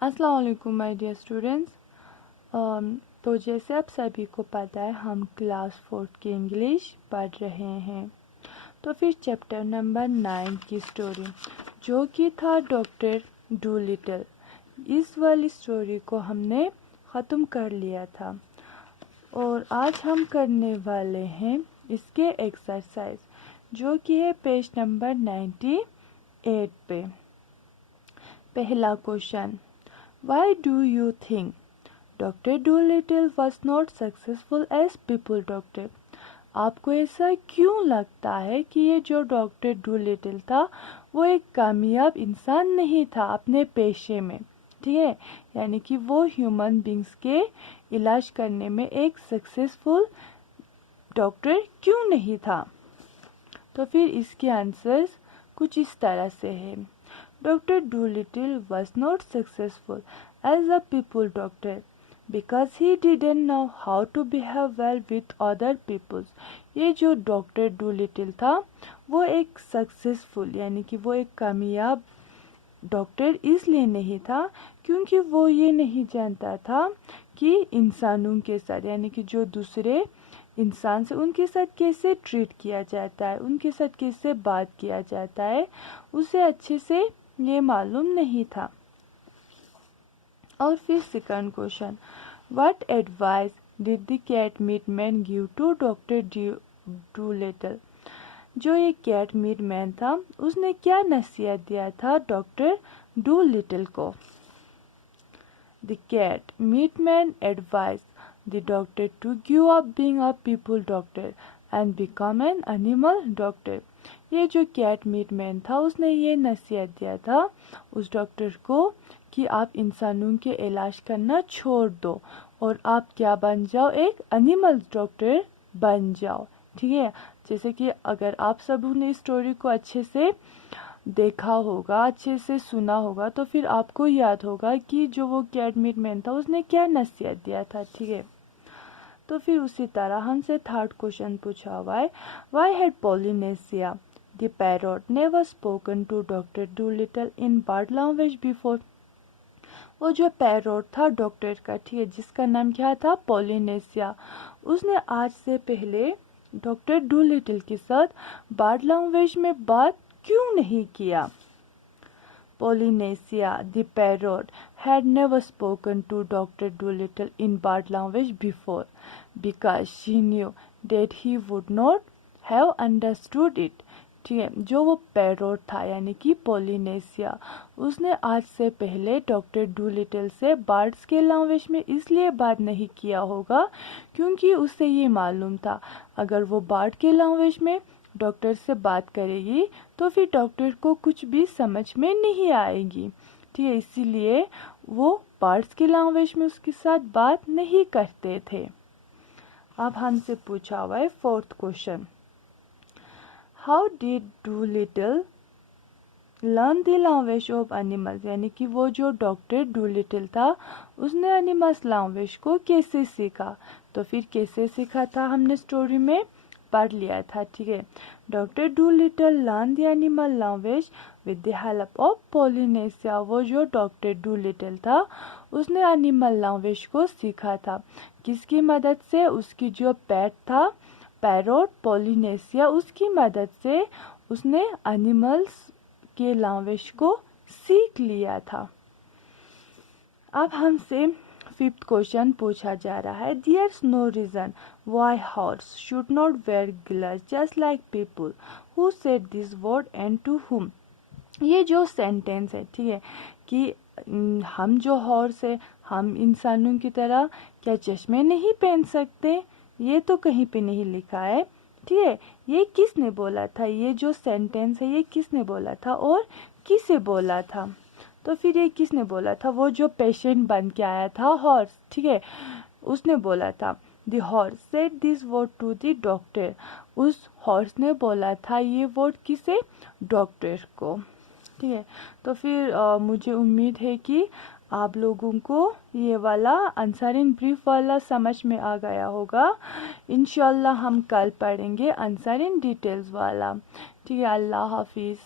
अस्सलाम वालेकुम my dear students. तो जैसे आप सभी को पता है हम क्लास 4 की इंग्लिश पढ़ रहे हैं। तो फिर चैप्टर नंबर 9 की स्टोरी जो कि था डॉक्टर डूलिटल, इस वाली स्टोरी को हमने ख़त्म कर लिया था और आज हम करने वाले हैं इसके एक्सरसाइज जो कि है पेज नंबर 98 पे। पहला question, Why do you think Dr. Dolittle was not successful as people doctor? आपको ऐसा क्यों लगता है कि ये जो डॉक्टर डूलिटल था वो एक कामयाब इंसान नहीं था अपने पेशे में, ठीक है, यानी कि वो ह्यूमन बींग्स के इलाज करने में एक सक्सेसफुल डॉक्टर क्यों नहीं था? तो फिर इसके आंसर्स कुछ इस तरह से है। Dr. Dolittle was not successful as a people doctor because he didn't know how to behave well with other people. ये जो डॉक्टर डूलिटल था वो एक सक्सेसफुल यानी कि वो एक कामयाब डॉक्टर इसलिए नहीं था क्योंकि वो ये नहीं जानता था कि इंसानों के साथ यानी कि जो दूसरे इंसान से उनके साथ कैसे ट्रीट किया जाता है, उनके साथ कैसे बात किया जाता है, उसे अच्छे से ये मालूम नहीं था। और फिर second question, what advice did the cat meat man give to doctor Dolittle? जो ये कैट मीट मैन था उसने क्या नसीहत दिया था डॉक्टर डूलिटल को? The cat meat man advice the doctor to give up being a people doctor and become an animal doctor. ये जो कैट मीट मैन था उसने ये नसीहत दिया था उस डॉक्टर को कि आप इंसानों के इलाज करना छोड़ दो और आप क्या बन जाओ, एक एनिमल डॉक्टर बन जाओ, ठीक है। जैसे कि अगर आप सबों ने स्टोरी को अच्छे से देखा होगा, अच्छे से सुना होगा, तो फिर आपको याद होगा कि जो वो कैट मीट मैन था उसने क्या नसीहत दिया था, ठीक है। तो फिर उसी तरह हमसे थर्ड क्वेश्चन पूछा हुआ है, why had Polynesia the parrot never spoken to doctor Doolittle in bird language before? वो जो पैरट था डॉक्टर का, ठीक है, जिसका नाम क्या था, पॉलिनेशिया, उसने आज से पहले डॉक्टर डूलिटल के साथ बर्ड लैंग्वेज में बात क्यों नहीं किया? Polynesia, the parrot, had never spoken to Dr. Dolittle in bird language before because she knew that he would not have understood it. ठीक है, जो वो पैरोट था यानी कि पोलिनेशिया, उसने आज से पहले डॉक्टर डूलिटल से बर्ड्स के लैंग्वेज में इसलिए बात नहीं किया होगा क्योंकि उसे ये मालूम था अगर वो बर्ड के लैंग्वेज में डॉक्टर से बात करेगी तो फिर डॉक्टर को कुछ भी समझ में नहीं आएगी, ठीक है, इसीलिए वो बर्ड्स की लैंग्वेज में उसके साथ बात नहीं करते थे। अब हमसे पूछा हुआ है fourth question, how did Dolittle learn the language of animals? यानी कि वो जो डॉक्टर डूलिटल था उसने एनिमल्स लैंग्वेज को कैसे सीखा? तो फिर कैसे सीखा था हमने स्टोरी में पढ़ लिया था, ठीक है। Doctor Dolittle learn the animal language with the help of Polynesia. वो जो डॉक्टर डूलिटल था उसने एनिमल लैंग्वेज को सीखा था किसकी मदद से? उसकी जो पेट था पैरोट पॉलिनेशिया, उसकी मदद से उसने एनिमल्स के लैंग्वेज को सीख लिया था। अब हमसे फिफ्थ क्वेश्चन पूछा जा रहा है, there's no reason why horse should not wear gloves just like people, who said this word and to whom? ये जो सेंटेंस है, ठीक है, कि हम जो हॉर्स है हम इंसानों की तरह क्या चश्मे नहीं पहन सकते, ये तो कहीं पे नहीं लिखा है, ठीक है। ये किसने बोला था? ये जो सेंटेंस है ये किसने बोला था और किसे बोला था? तो फिर ये किसने बोला था? वो जो पेशेंट बन के आया था हॉर्स, ठीक है, उसने बोला था। The horse said this word to the doctor. उस हॉर्स ने बोला था ये वर्ड किसे? डॉक्टर को, ठीक है। तो फिर मुझे उम्मीद है कि आप लोगों को ये वाला आंसर इन ब्रीफ वाला समझ में आ गया होगा। इंशाल्लाह हम कल पढ़ेंगे आंसर इन डिटेल्स वाला, ठीक है। अल्लाह हाफिज़।